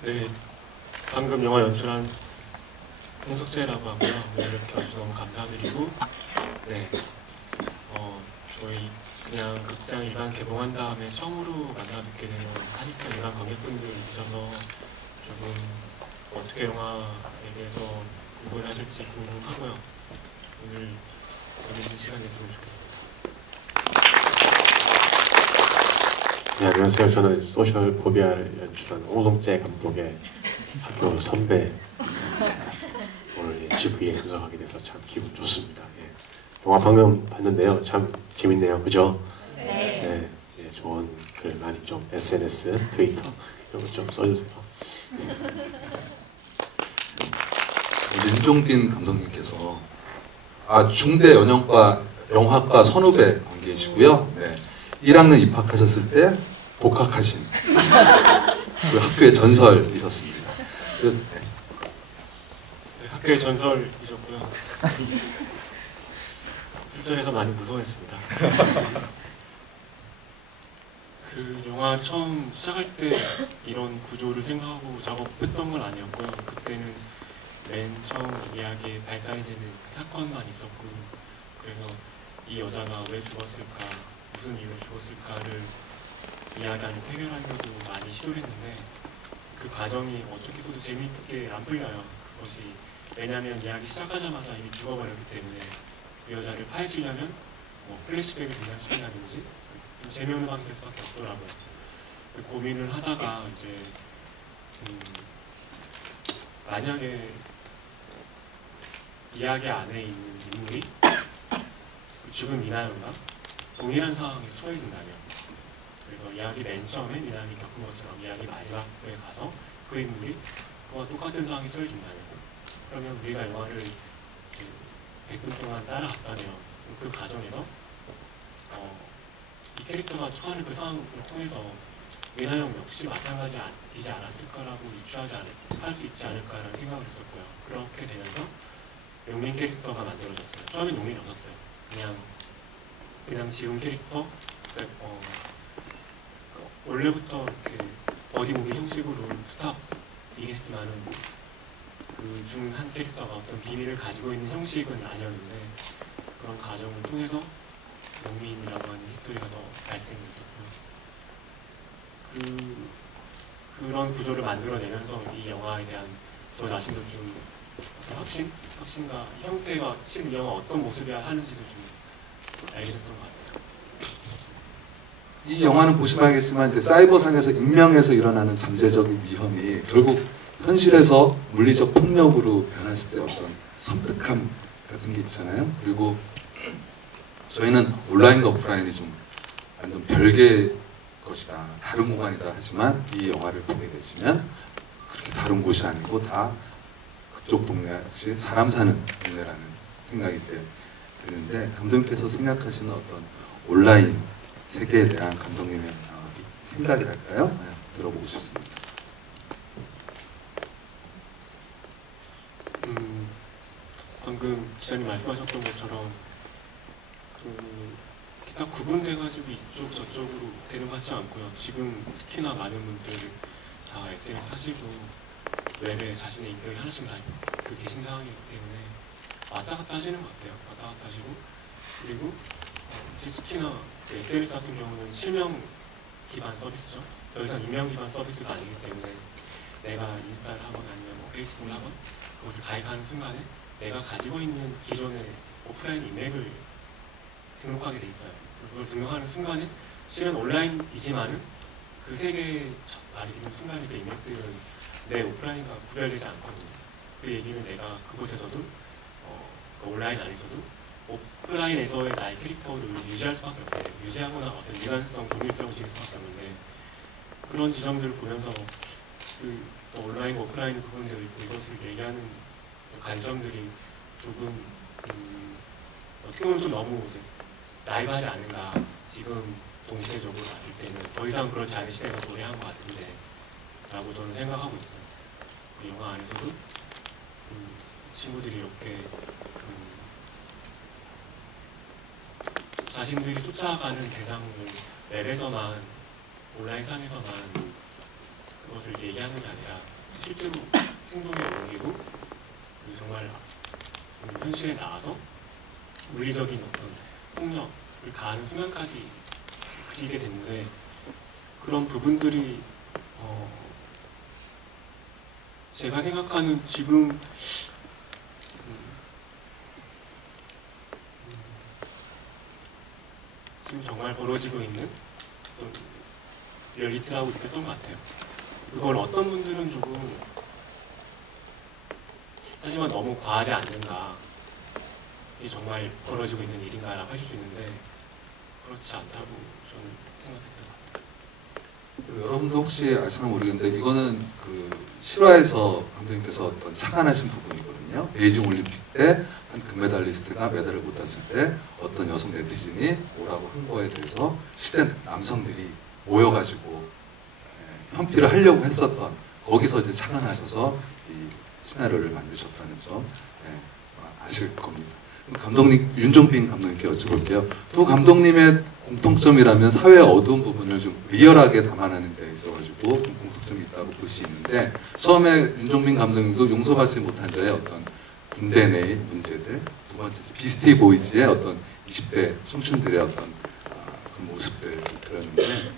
네, 방금 영화 연출한 홍석재라고 하고요. 오늘 이렇게 와주셔서 너무 감사드리고, 네, 저희 그냥 극장 일반 개봉한 다음에 처음으로 만나 뵙게 되는 사실상 일반 관객분들이 계셔서 조금 어떻게 영화에 대해서 공부를 하실지 궁금하고요. 오늘 재밌는 시간 됐으면 좋겠습니다. 네, 안녕하세요. 저는 소셜 포비아를 연출한 홍성재 감독의 학교 선배 오늘 GV에 참석하게 돼서 참 기분 좋습니다. 예. 영화 방금 봤는데요. 참 재밌네요. 그죠? 네. 네, 예, 좋은 글 많이 좀 SNS, 트위터 이런 거 좀 써주세요. 윤종빈 감독님께서 중대 영화과 선후배 관계이시고요. 네. 1학년 입학하셨을 때 복학하신 그 학교의 전설이셨습니다. 그래서 네, 학교의 전설이셨고요. 술전에서 많이 무서워했습니다. 그 영화 처음 시작할 때 이런 구조를 생각하고 작업했던 건 아니었고요. 그때는 맨 처음 이야기에 발달이 되는 그 사건만 있었고, 그래서 이 여자가 왜 죽었을까, 무슨 이유로 죽었을까를 이야기하는 해결하려고 많이 시도를 했는데 그 과정이 어떻게 해서도 재미있게 안 풀려요. 그것이 왜냐하면 이야기 시작하자마자 이미 죽어버렸기 때문에 그 여자를 파헤치려면 뭐 플래시백을 등장시킨다든지 재미없는 방식일 수밖에 없더라고요. 그 고민을 하다가 이제 만약에 이야기 안에 있는 인물이 그 죽은 미나연과 동일한 상황에 처해진다면, 그래서 이야기 맨 처음에 미나연이 겪은 것처럼 이야기 마지막에 가서 그 인물이 그와 똑같은 상황에 처해진다면, 그러면 우리가 영화를 100분 동안 따라갔다면 그 과정에서 이 캐릭터가 처하는 그 상황을 통해서 미나연 역시 마찬가지이지 않았을까라고 할 수 있지 않을까라는 생각을 했었고요. 그렇게 되면서 용민 캐릭터가 만들어졌어요. 처음엔 용민이 없었어요. 그냥 지금 캐릭터, 원래부터 이렇게 어디 무비 형식으로 투탑이긴 했지만은 그 중 한 캐릭터가 어떤 비밀을 가지고 있는 형식은 아니었는데, 그런 과정을 통해서 용민이라고 하는 히스토리가 더 발생했었고요. 그런 구조를 만들어내면서 이 영화에 대한 저 자신도 좀 확신과 형태가 실은 이 영화 어떤 모습이야 하는지도 좀 알게 됐던 것 같아요. 이 영화는 보시면 알겠지만 이제 사이버상에서 인명에서 일어나는 잠재적인 위험이 결국 현실에서 물리적 폭력으로 변했을 때 어떤 섬뜩함 같은 게 있잖아요. 그리고 저희는 온라인과 오프라인이 좀 완전 별개의 것이다, 다른 공간이다 하지만 이 영화를 보게 되시면 그렇게 다른 곳이 아니고 다 그쪽 동네 역시 사람 사는 동네라는 생각이 이제 드는데, 감독님께서 생각하시는 어떤 온라인 세계에 대한 감독님의 생각이랄까요? 네, 들어보고 싶습니다. 방금 기자님 말씀하셨던 것처럼 딱 구분돼가지고 이쪽 저쪽으로 되는 것 같지 않고요. 지금 특히나 많은 분들 다 SNS 하시고 웹에 자신의 인격이 하나씩 다 계신 상황이기 때문에 왔다 갔다 하시는 것 같아요. 왔다 갔다 하시고, 그리고 특히나 SNS 같은 경우는 실명 기반 서비스죠. 더 이상 익명 기반 서비스가 아니기 때문에 내가 인스타를 하거나 아니면 페이스북을 하거나 그것을 가입하는 순간에 내가 가지고 있는 기존의 오프라인 인맥을 등록하게 돼 있어요. 그걸 등록하는 순간에 실은 온라인이지만은 그 세계에 말해지는 순간에 그 인맥들은 내 오프라인과 구별되지 않거든요. 그 얘기는 내가 그곳에서도 온라인 안에서도 오프라인에서의 나의 캐릭터를 유지할 수밖에 없는데, 유지하거나 어떤 일관성, 동일성을 지킬 수밖에 없는데, 그런 지점들을 보면서 온라인과 오프라인 부분들 이것을 얘기하는 관점들이 조금 어떻게 보면 좀 너무 나이브하지 않은가. 지금 동시대적으로 봤을 때는 더 이상 그렇지 않은 시대가 도래한 것 같은데 라고 저는 생각하고 있어요. 그 영화 안에서도 친구들이 이렇게 자신들이 쫓아가는 대상을 웹에서만, 온라인상에서만 그것을 이제 얘기하는 게 아니라 실제로 행동에 옮기고 그리고 정말 현실에 나와서 물리적인 어떤 폭력을 가하는 순간까지 그리게 됐는데 그런 부분들이 제가 생각하는 지금 지금 정말 벌어지고 있는 어떤 리얼리티라고 느꼈던 것 같아요. 그걸 어떤 분들은 조금 하지만 너무 과하지 않는가, 이게 정말 벌어지고 있는 일인가라고 하실 수 있는데 그렇지 않다고 저는 생각했던 것 같아요. 여러분도 혹시 아시나 모르겠는데 이거는 그 실화에서 감독님께서 어떤 착안하신 부분이거든요. 베이징 올림픽 때 한 금메달리스트가 메달을 못 땄을 때 어떤 여성 네티즌이 뭐라고 한 거에 대해서 실제 남성들이 모여가지고 현피를 하려고 했었던, 거기서 이제 착안하셔서 이 시나리오를 만드셨다는 점 아실 겁니다. 감독님, 윤종빈 감독님께 여쭤볼게요. 두 감독님의 공통점이라면 사회의 어두운 부분을 좀 리얼하게 담아내는 데 있어가지고 공통점이 있다고 볼 수 있는데, 처음에 윤종빈 감독님도 용서받지 못한 자의 어떤 군대 내의 문제들, 두 번째 비스티 보이즈의 어떤 20대 청춘들의 어떤 그 모습들 그렸는데,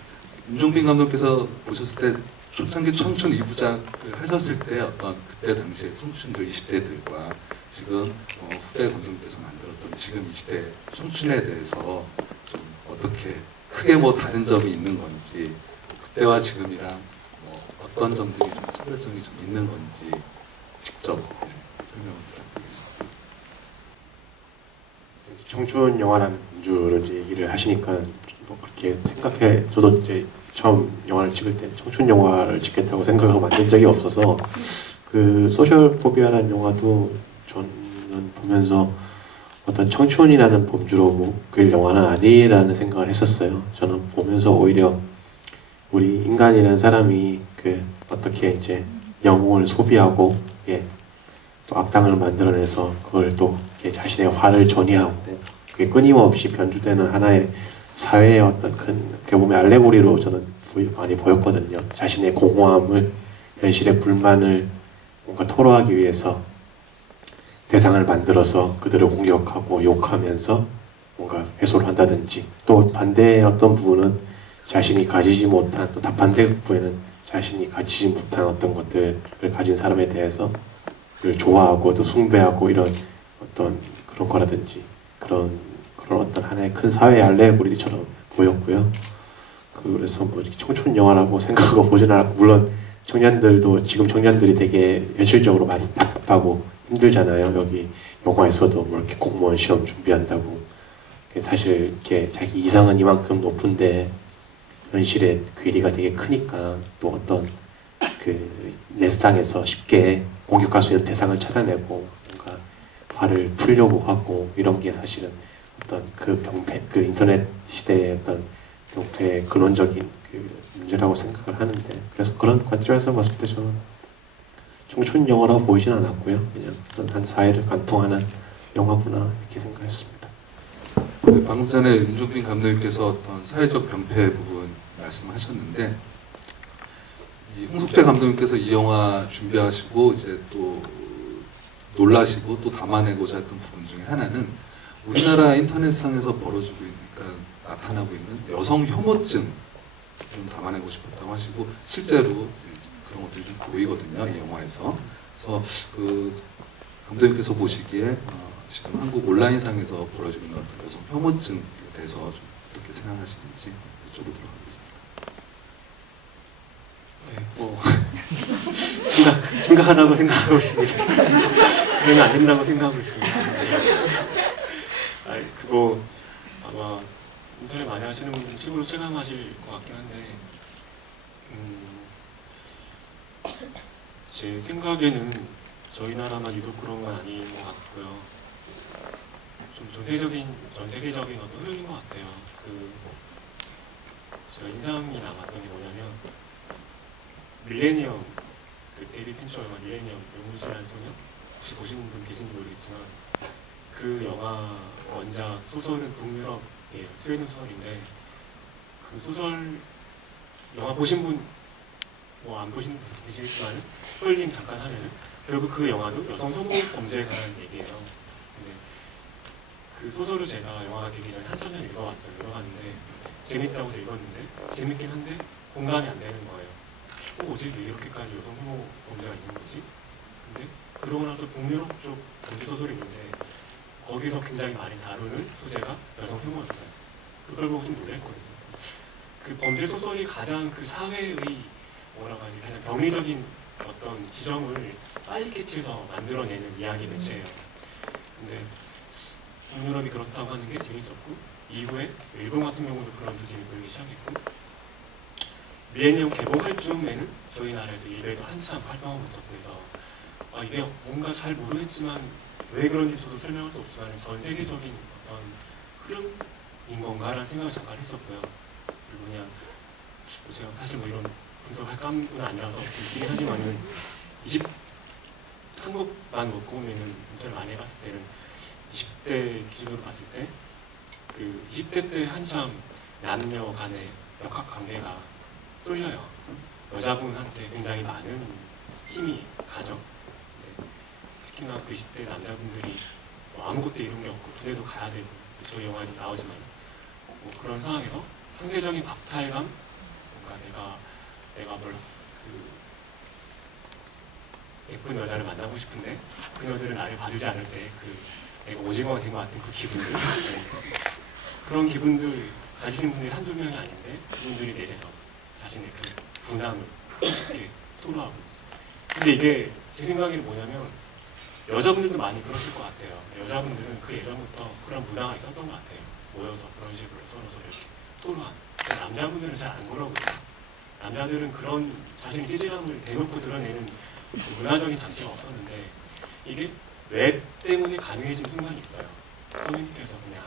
윤종빈 감독께서 보셨을 때 초창기 청춘 2부작을 하셨을 때 어떤 그때 당시의 청춘들 20대들과 지금 후배 감독님께서 만들었던 지금 20대 청춘에 대해서 좀 어떻게 크게 뭐 다른 점이 있는 건지, 그때와 지금이랑 뭐 어떤 점들이 좀 차별성이 좀 있는 건지 직접 설명을 부탁드리겠습니다. 청춘 영화라는 주를 얘기를 하시니까 뭐 그렇게 생각해, 저도 이제 처음 영화를 찍을 때 청춘 영화를 찍겠다고 생각하고 만든 적이 없어서, 그 소셜 포비아라는 영화도 저는 보면서 어떤 청춘이라는 범주로 그릴 영화는 아니라는 생각을 했었어요. 저는 보면서 오히려 우리 인간이라는 사람이 그 어떻게 이제 영웅을 소비하고 또 악당을 만들어내서 그걸 또 자신의 화를 전이하고 그게 끊임없이 변주되는 하나의 사회의 어떤 큰, 어떻게 보면 알레고리로 저는 많이 보였거든요. 자신의 공허함을, 현실의 불만을 뭔가 토로하기 위해서 대상을 만들어서 그들을 공격하고 욕하면서 뭔가 해소를 한다든지, 또 반대의 어떤 부분은 자신이 가지지 못한, 또 반대부에는 자신이 가지지 못한 어떤 것들을 가진 사람에 대해서 그를 좋아하고 또 숭배하고 이런 어떤 그런 거라든지, 그런 어떤 하나의 큰 사회의 알레고리처럼 보였고요. 그래서 뭐 청춘 영화라고 생각하고 보진 않았고, 물론 청년들도, 지금 청년들이 되게 현실적으로 많이 답답하고 힘들잖아요. 여기 영화에서도 뭐 이렇게 공무원 시험 준비한다고, 사실 이렇게 자기 이상은 이만큼 높은데 현실의 괴리가 되게 크니까 또 어떤 그 넷상에서 쉽게 공격할 수 있는 대상을 찾아내고 뭔가 화를 풀려고 하고, 이런 게 사실은 어떤 그 병폐, 그 인터넷 시대의 어떤 병폐의 근원적인 그 문제라고 생각을 하는데, 그래서 그런 관점에서 봤을 때 저는 청춘 영화라고 보이진 않았고요. 그냥 어떤 한 사회를 관통하는 영화구나 이렇게 생각했습니다. 네, 방금 전에 윤종빈 감독님께서 어떤 사회적 병폐 부분 말씀하셨는데, 이 홍석재 감독님께서 이 영화 준비하시고 이제 또 놀라시고 또 담아내고자 했던 부분 중에 하나는 우리나라 인터넷상에서 벌어지고 있는, 그러니까 나타나고 있는 여성 혐오증 좀 담아내고 싶었다고 하시고, 실제로 그런 것들이 좀 보이거든요, 이 영화에서. 그래서 그 감독님께서 보시기에 지금 한국 온라인상에서 벌어지고 있는 어떤 여성 혐오증에 대해서 좀 어떻게 생각하시는지 이쪽으로 들어가겠습니다. 네, 뭐 심각하다고 생각하고 있습니다. 그러면 안 된다고 생각하고 있습니다. 그거 아마 인터넷 많이 하시는 분들은 책으로 체감하실 것 같긴 한데, 제 생각에는 저희 나라만 유독 그런 건 아닌 것 같고요. 좀 전 세계적인 어떤 흐름인 것 같아요. 제가 인상이 남았던 게 뭐냐면, 밀레니엄, 그 데이비 핀처 영화 밀레니엄, 영웅이라는 소녀, 혹시 보신 분 계신지 모르겠지만, 그 영화 원작 소설은 북유럽의 스웨덴 소설인데, 그 소설 영화 보신 분 뭐 안 보신 분 계시겠지만 스포일링 잠깐 하면은 결국 그 영화도 여성 혐오 범죄에 관한 얘기예요. 근데 그 소설을 제가 영화가 되기 전에 한참 전에 읽어봤어요. 읽어봤는데 재밌다고 읽었는데 재밌긴 한데 공감이 안 되는 거예요. 뭐지? 왜 이렇게까지 여성 혐오 범죄가 있는 거지? 근데 그러고 나서 북유럽 쪽 범죄 소설이 있는데 거기서 굉장히 많이 다루는 소재가 여성 혐오였어요. 그걸 보고 좀 놀랐거든요. 그 범죄 소설이 가장 그 사회의 뭐라고 하지, 가장 병리적인 어떤 지점을 빨리 캐치해서 만들어내는 이야기 매체예요. 근데 북유럽이 그렇다고 하는 게 재밌었고, 이후에 일본 같은 경우도 그런 조짐이 보이기 시작했고, 밀레니엄 개봉할 즈음에는 저희 나라에서 일베도 한참 활동하고 있었고 해서 이게 뭔가 잘 모르겠지만 왜 그런지 저도 설명할 수 없지만 전 세계적인 어떤 흐름인 건가라는 생각을 잠깐 했었고요. 그리고 그냥 제가 사실 뭐 이런 분석할 감은 아니라서 있긴 하지만은 한국만 놓고 보면은 문제를 많이 해봤을 때는 20대 기준으로 봤을 때 그 20대 때 한참 남녀 간의 역학 관계가 쏠려요. 여자분한테 굉장히 많은 힘이 가죠. 특히나 그 20대 남자분들이 뭐 아무것도 이룬 게 없고 군대도 가야 되고 저희 영화에도 나오지만 뭐 그런 상황에서 상대적인 박탈감, 뭔가 내가 뭘 예쁜 여자를 만나고 싶은데 그녀들은 나를 봐주지 않을 때 내가 오징어가 된 것 같은 그 기분들, 그런 기분들 가지신 분들이 한두 명이 아닌데 그분들이 내려서 자신의 그 분함을 쉽게 토로하고. 근데 이게 제 생각에는 뭐냐면 여자분들도 많이 그러실 것 같아요. 여자분들은 그 예전부터 그런 문화가 있었던 것 같아요. 모여서 그런 식으로 서로 이렇게 토로한. 남자분들은 잘 안 그러거든요. 남자들은 그런 자신의 찌질함을 대놓고 드러내는 그 문화적인 장치가 없었는데 이게 왜 때문에 가능해진 순간이 있어요. 선생님께서 그냥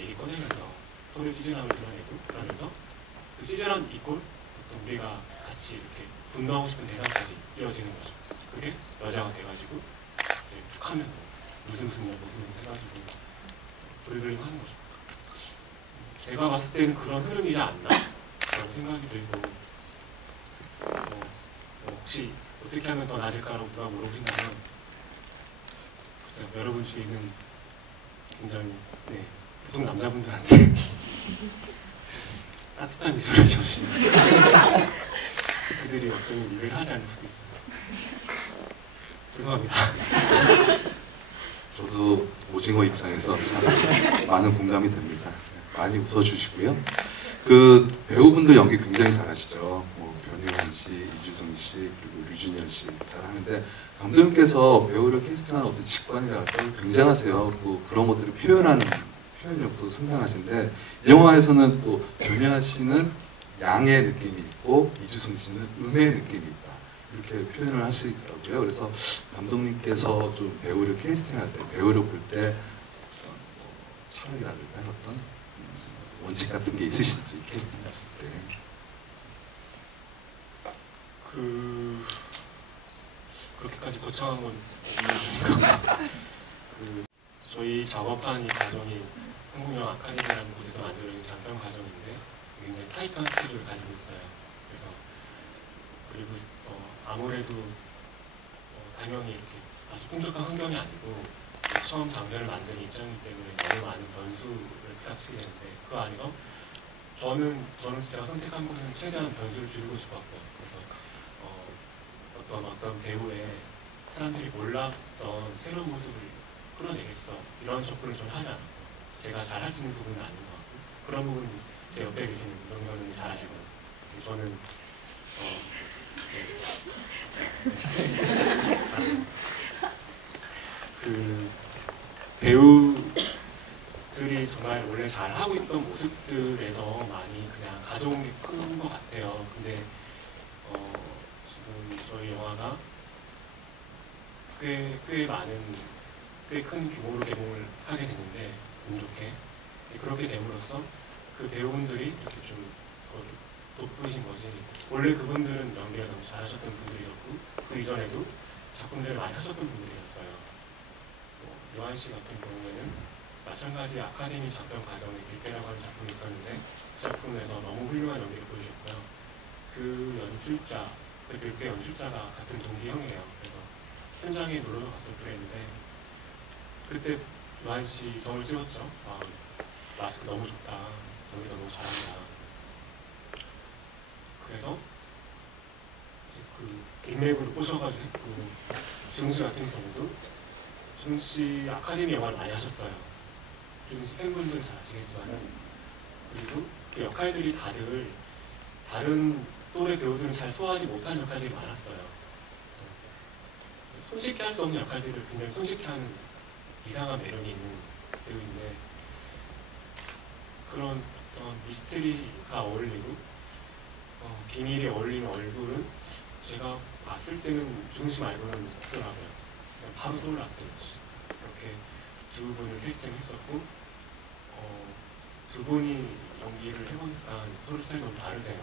얘기 꺼내면서 서로의 찌질함을 드러내고 그러면서 그 찌질함 이꼴 우리가 같이 이렇게 분노하고 싶은 대상까지 이어지는 거죠. 그게 여자가 돼가지고 이제 툭 하면 무슨 해가지고 돌돌이 하는 거죠. 제가 봤을 때는 그런 흐름이지 않나 라고 생각이 들고 혹시 어떻게 하면 더 나아질까라고 누가 물어보신다면 글쎄요, 여러분 주위는 굉장히 보통 남자분들한테 따뜻한 미소를 지어주시는 그들이 어쩌면 이해를 하지 않을 수도 있어요. 죄송합니다. 저도 오징어 입장에서 참 많은 공감이 됩니다. 많이 웃어주시고요. 그 배우분들 연기 굉장히 잘하시죠. 뭐 변효한 씨, 이주성 씨, 그리고 류준열 씨 잘하는데 감독님께서 배우를 캐스팅하는 어떤 직관이랄까 굉장하세요. 또 그런 것들을 표현하는 표현력도 상당하신데 이 영화에서는 또 변효한 씨는 양의 느낌이 있고 이주성 씨는 음의 느낌이 있다. 이렇게 표현을 할 수 있더라고요. 그래서 감독님께서 좀 배우를 캐스팅할 때, 배우를 볼 때 철학이랄까 어떤 원칙 같은 게 있으신지 캐스팅했을 때. 그렇게까지 거창한 건 없는 저희 작업한 이 과정이 한국영화 아카데미라는 곳에서 만드는 장편 과정인데 굉장히 타이트한 스케줄을 가지고 있어요. 그리고 아무래도 당연히 이렇게 아주 풍족한 환경이 아니고 처음 장편을 만드는 입장이기 때문에 너무 많은 변수를 부닥치게 되는데 그 안에서 저는 제가 선택한 것은 최대한 변수를 줄이고 싶었고요. 그래서 어떤 배우의 사람들이 몰랐던 새로운 모습을 끌어내겠어 이런 접근을 좀 하지 않았고 제가 잘 할 수 있는 부분은 아닌 것 같고 그런 부분은 제 옆에 계시는 명현은 잘 하시고 저는 그 배우들이 정말 원래 잘 하고 있던 모습들에서 많이 그냥 가져온 게 큰 것 같아요. 근데 지금 저희 영화가 꽤 큰 규모로 개봉을 하게 됐는데 운 좋게 그렇게 됨으로써 그 배우분들이 이렇게 좀 돋보이신 거지. 원래 그분들은 연기를 너무 잘하셨던 분들이었고 그 이전에도 작품들을 많이 하셨던 분들이었어요. 요한 씨 같은 경우에는 마찬가지 아카데미 장편 과정에 길게라고 하는 작품이 있었는데 그 작품에서 너무 훌륭한 연기를 보여주셨고요. 그 연출자 그때 연출자가 같은 동기 형이에요. 그래서 현장에 놀러도 갔고 그랬는데 그때 요한 씨 덕을 찍었죠. 아, 마스크 너무 좋다. 연기 너무 잘한다. 그래서 이제 그 인맥으로 꼬셔가지고 했고 준씨 같은 경우도 준씨 아카데미 영화를 많이 하셨어요. 준씨 팬분들 잘 아시겠지만은 그리고 그 역할들이 다들 다른 또래 배우들은 잘 소화하지 못한 역할들이 많았어요. 손쉽게 할 수 없는 역할들을 굉장히 손쉽게 하는 이상한 매력이 있는 배우인데 그런 어떤 미스터리가 어울리고 비밀이 어울리는 얼굴은 제가 봤을 때는 준씨 말고는 없더라고요. 그냥 바로 떠올랐어요. 이렇게 두 분을 캐스팅했었고 두 분이 연기를 해보니까 서로 스타일이 너무 다르세요.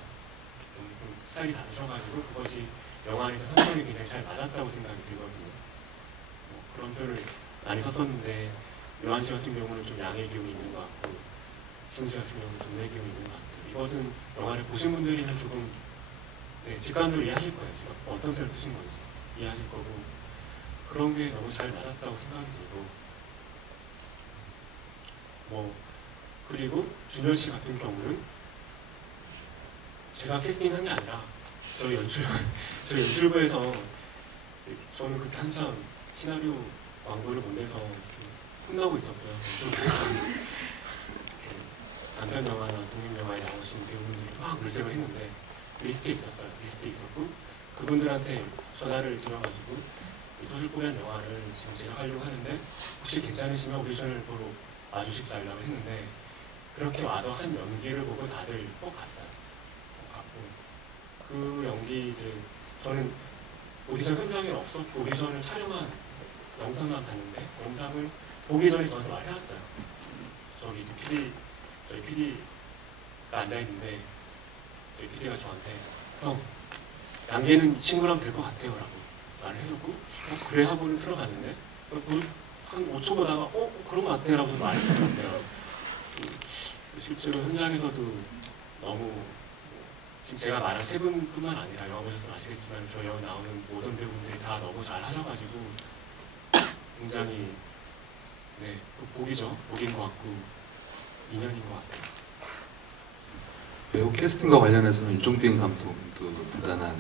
스타일이 다르셔가지고 그것이 영화 안에서 성격이 굉장히 잘 맞았다고 생각이 들거든요. 그런 표를 많이 썼었는데 요한 씨 같은 경우는 좀 양의 기운이 있는 것 같고 승 씨 같은 경우는 좀 음의 기운이 있는 것 같아요. 이것은 영화를 보신 분들이면 조금 직관적으로 이해하실 거예요. 지금 어떤 표를 쓰신 건지 이해하실 거고 그런 게 너무 잘 맞았다고 생각이 들고 그리고 준열 씨 같은 경우는 제가 캐스팅한 게 아니라 저희 연출부에서 저는 그때 한참 시나리오 광고를 못 내서 혼나고 있었고요. 단편 영화나 독립 영화에 나오신 배우분들이 막 물색을 했는데 리스트에 있었어요. 리스트에 있었고 그분들한테 전화를 드려가지고 소실코리안 영화를 지금 제작하려고 하는데 혹시 괜찮으시면 오디션을 보러 와주십사라고 했는데 그렇게 와서 한 연기를 보고 다들 꼭 갔어요. 그 연기 이제 저는 오디션 현장에 없었고 오디션을 촬영한 영상만 봤는데 영상을 보기 전에 저한테 말해왔어요. 저기 이제 저희 PD가 앉아있는데 저희 PD가 저한테 형 양계는 친구랑 될 것 같아요 라고 말을 해줬고 그래 하고는 들어갔는데 한 5초 보다가 그런 것 같아요 라고 말을 해줬대요. 실제로 현장에서도 너무 지금 제가 말한 세 분뿐만 아니라 영화 보셔서 아시겠지만 저희 영화 나오는 모든 배우분들이 다 너무 잘 하셔가지고 굉장히 복인 것 같고 인연인 것 같아요. 배우 캐스팅과 관련해서는 윤종빈 감독도 대단한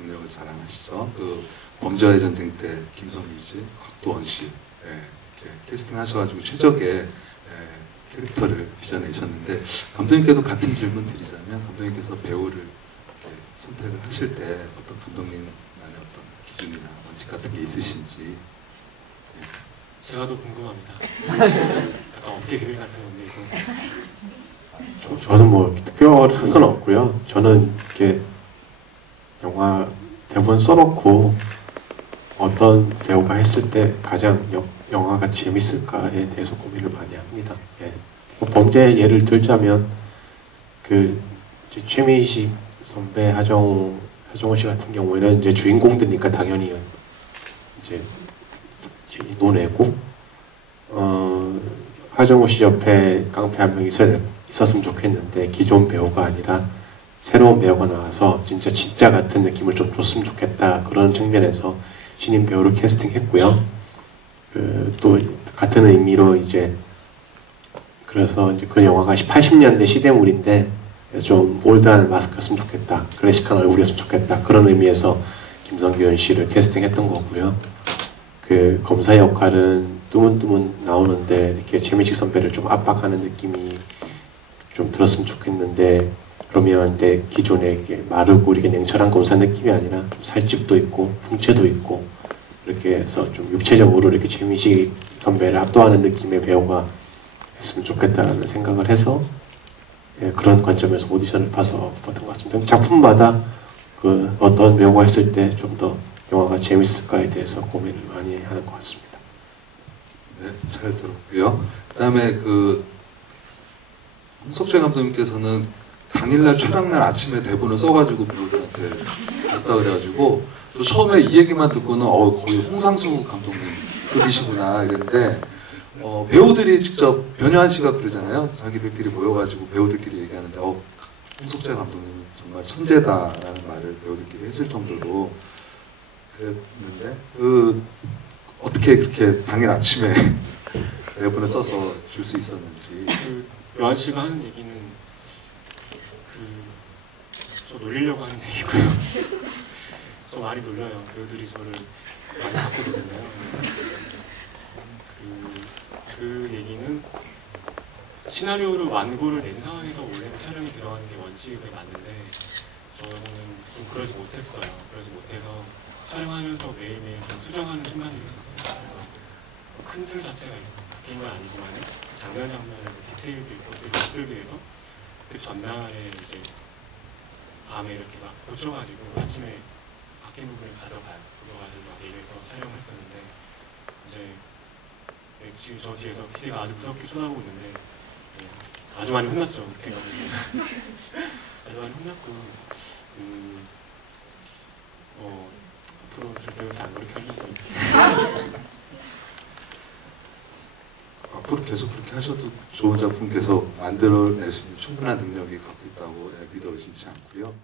능력을 자랑하시죠. 그 범죄와의 전쟁 때 김성규 씨, 곽도원 씨 이렇게 캐스팅하셔가지고 최적의 캐릭터를 빚어내셨는데 감독님께도 같은 질문 드리자면 감독님께서 배우를 이렇게 선택을 하실 때 어떤 감독님만의 어떤 기준이나 원칙 같은 게 있으신지. 제가 더 궁금합니다. 약간 어깨 기밀 같은 건데 이거. 저는 뭐 특별한 건 없고요. 저는 이렇게 영화 대본 써놓고 어떤 배우가 했을 때 가장 영화가 재밌을까에 대해서 고민을 많이 합니다. 뭐 범죄 예를 들자면 그 최민식 선배, 하정우 씨 같은 경우에는 이제 주인공들이니까 당연히 이제 노래고 하정우 씨 옆에 깡패 한 명 있었으면 좋겠는데 기존 배우가 아니라 새로운 배우가 나와서 진짜 같은 느낌을 좀 줬으면 좋겠다 그런 측면에서 신인 배우를 캐스팅했고요. 또 같은 의미로 이제 그래서 이제 그 영화가 80년대 시대물인데 좀 올드한 마스크였으면 좋겠다, 클래식한 얼굴이었으면 좋겠다 그런 의미에서 김성규 씨를 캐스팅했던 거고요. 그 검사 역할은 뜨문뜨문 나오는데 이렇게 최민식 선배를 좀 압박하는 느낌이 좀 들었으면 좋겠는데 그러면 이제 기존에 이렇게 마르고 이렇게 냉철한 검사 느낌이 아니라 좀 살집도 있고 풍채도 있고 이렇게 해서 좀 육체적으로 이렇게 최민식 선배를 압도하는 느낌의 배우가 했으면 좋겠다라는 생각을 해서 그런 관점에서 오디션을 봐서 봤던 것 같습니다. 작품마다 그 어떤 배우가 했을 때 좀 더 영화가 재밌을까에 대해서 고민을 많이 하는 것 같습니다. 네, 잘 들었고요. 그다음에 그 홍석재 감독님께서는 당일날 촬영날 아침에 대본을 써가지고 배우들한테 줬다 그래가지고 또 처음에 이 얘기만 듣고는 거의 홍상수 감독님급이시구나 이랬는데 배우들이 직접 변효한 씨가 그러잖아요. 자기들끼리 모여가지고 배우들끼리 얘기하는데 홍석재 감독님은 정말 천재다라는 말을 배우들끼리 했을 정도로 그랬는데 어떻게 그렇게 당일 아침에 대본에 써서 줄 수 있었는지. 요한 씨가 하는 얘기는 저 놀리려고 하는 얘기고요. 저 많이 놀려요. 배우들이 저를 많이 바꾸거든요. 그 얘기는 시나리오로 완고를 낸 상황에서 원래 촬영이 들어가는 게 원칙에 맞는데 저는 좀 그러지 못했어요. 그러지 못해서 촬영하면서 매일매일 좀 수정하는 순간들이 있었어요. 그래서 큰 틀 자체가 바뀐 건 아니지만 장면 장면의 디테일들 것들을 만들기 위해서 그 전날에 이제 밤에 이렇게 막 고쳐가지고 아침에 바뀐 부분을 가져가요. 그거 가지고 막 얘기해서 촬영을 했었는데 이제 지금 저 뒤에서 PD가 아주 무섭게 쳐다보고 있는데 아주 많이 혼났죠. 아주 많이 혼났고 앞으로 절대 그렇게 안 그렇게 하려고 앞으로 계속 그렇게 하셔도 좋은 작품 계속 만들어낼 수 있는 충분한 능력이 갖고 있다고 믿어 의심치 않고요.